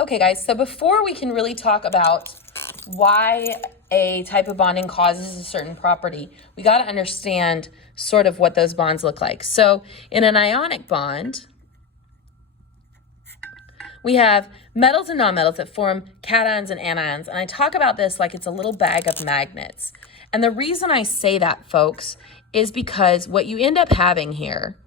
Okay, guys, so before we can really talk about why a type of bonding causes a certain property, we got to understand sort of what those bonds look like. So in an ionic bond, we have metals and nonmetals that form cations and anions. And I talk about this like it's a little bag of magnets. And the reason I say that, folks, is because what you end up having here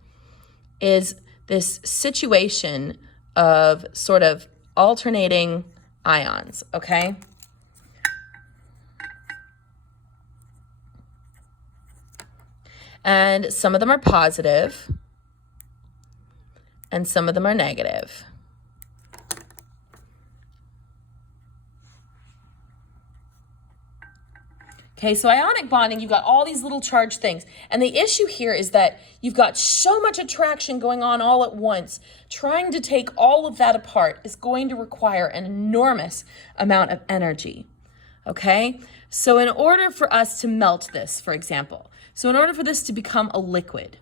is this situation of sort of alternating ions, okay? And some of them are positive, and some of them are negative. Okay, so ionic bonding, you've got all these little charged things. And the issue here is that you've got so much attraction going on all at once. Trying to take all of that apart is going to require an enormous amount of energy. Okay, so in order for us to melt this, for example, so in order for this to become a liquid,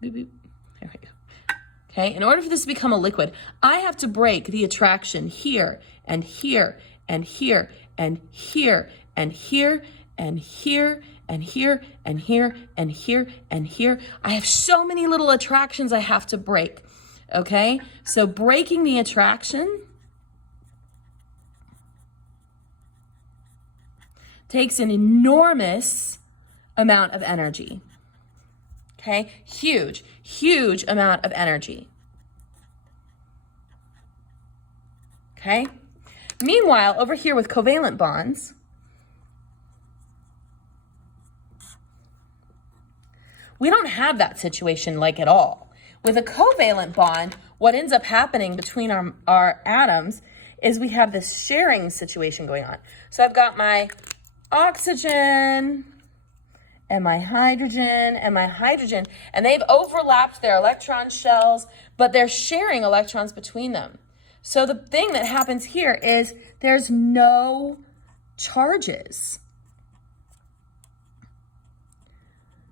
there we go. Okay, in order for this to become a liquid, I have to break the attraction here and here and here and here and here and here and here and here and here and here. I have so many little attractions I have to break. Okay, so breaking the attraction takes an enormous amount of energy. Okay, huge amount of energy. Okay, meanwhile, over here with covalent bonds, we don't have that situation like at all. With a covalent bond, what ends up happening between our atoms is we have this sharing situation going on. So I've got my oxygen and my hydrogen, and they've overlapped their electron shells, but they're sharing electrons between them. So the thing that happens here is there's no charges.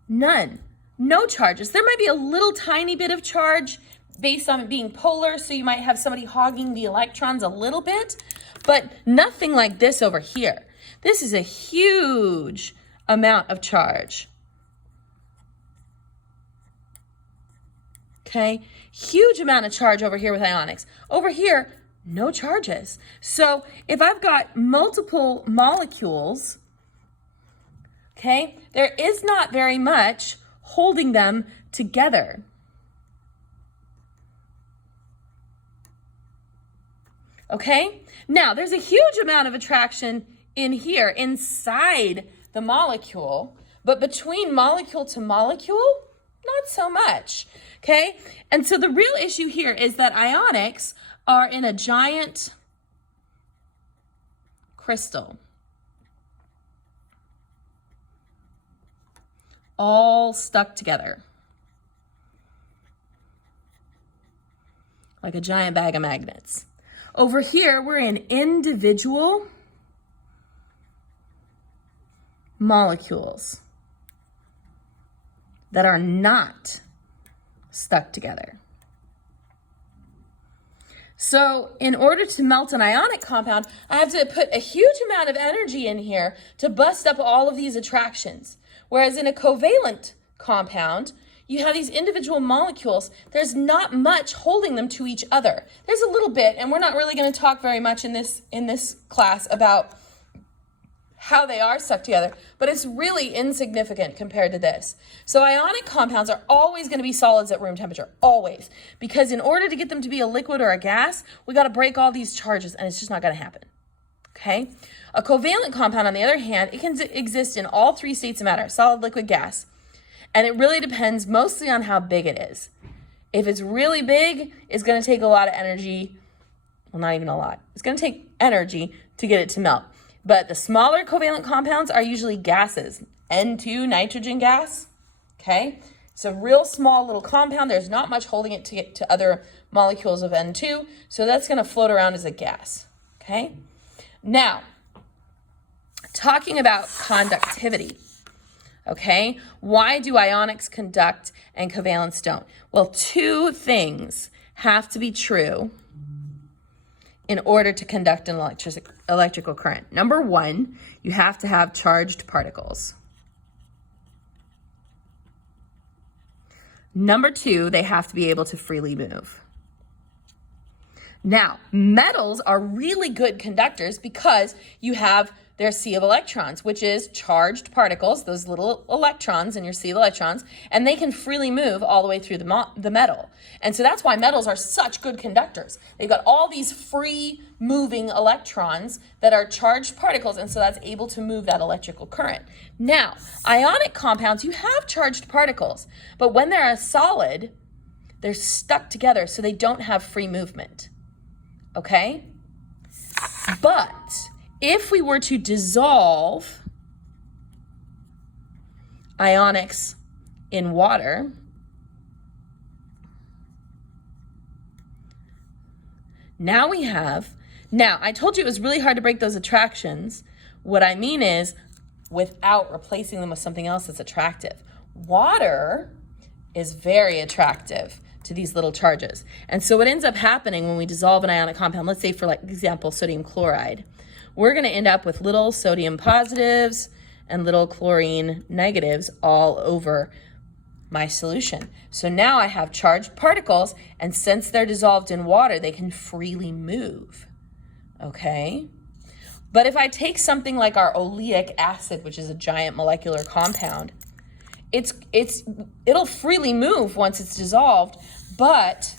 None. No charges. There might be a little tiny bit of charge based on it being polar, so you might have somebody hogging the electrons a little bit, but nothing like this over here. This is a huge amount of charge. Okay, huge amount of charge over here with ionics. Over here, no charges. So if I've got multiple molecules, okay, there is not very much holding them together. Okay, now there's a huge amount of attraction in here inside the molecule, but between molecule to molecule, not so much. Okay, and so the real issue here is that ionics are in a giant crystal, all stuck together like a giant bag of magnets. Over here, we're in individual molecules that are not stuck together. So in order to melt an ionic compound, I have to put a huge amount of energy in here to bust up all of these attractions. Whereas in a covalent compound, you have these individual molecules. There's not much holding them to each other. There's a little bit, and we're not really going to talk very much in this class about how they are stuck together, but it's really insignificant compared to this. So ionic compounds are always going to be solids at room temperature, always. Because in order to get them to be a liquid or a gas, we got to break all these charges, and it's just not going to happen. Okay? A covalent compound, on the other hand, it can exist in all three states of matter, solid, liquid, gas. And it really depends mostly on how big it is. If it's really big, it's going to take a lot of energy. Well, not even a lot. It's going to take energy to get it to melt. But the smaller covalent compounds are usually gases. N2, nitrogen gas, okay? It's a real small little compound. There's not much holding it to get to other molecules of N2, so that's going to float around as a gas, okay? Now, talking about conductivity, okay? Why do ionics conduct and covalents don't? Well, two things have to be true in order to conduct an electrical current. Number one, you have to have charged particles. Number two, they have to be able to freely move. Now, metals are really good conductors because you have their sea of electrons, which is charged particles, those little electrons in your sea of electrons, and they can freely move all the way through the metal. And so that's why metals are such good conductors. They've got all these free moving electrons that are charged particles, and so that's able to move that electrical current. Now, ionic compounds, you have charged particles, but when they're a solid, they're stuck together, so they don't have free movement. Okay? But if we were to dissolve ionics in water, now I told you it was really hard to break those attractions. What I mean is without replacing them with something else that's attractive. Water is very attractive to these little charges. And so what ends up happening when we dissolve an ionic compound, let's say for like example, sodium chloride, we're gonna end up with little sodium positives and little chlorine negatives all over my solution. So now I have charged particles, and since they're dissolved in water, they can freely move, okay? But if I take something like our oleic acid, which is a giant molecular compound, it'll freely move once it's dissolved, but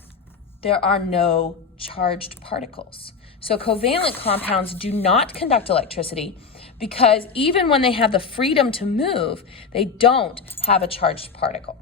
there are no charged particles. So covalent compounds do not conduct electricity because even when they have the freedom to move, they don't have a charged particle.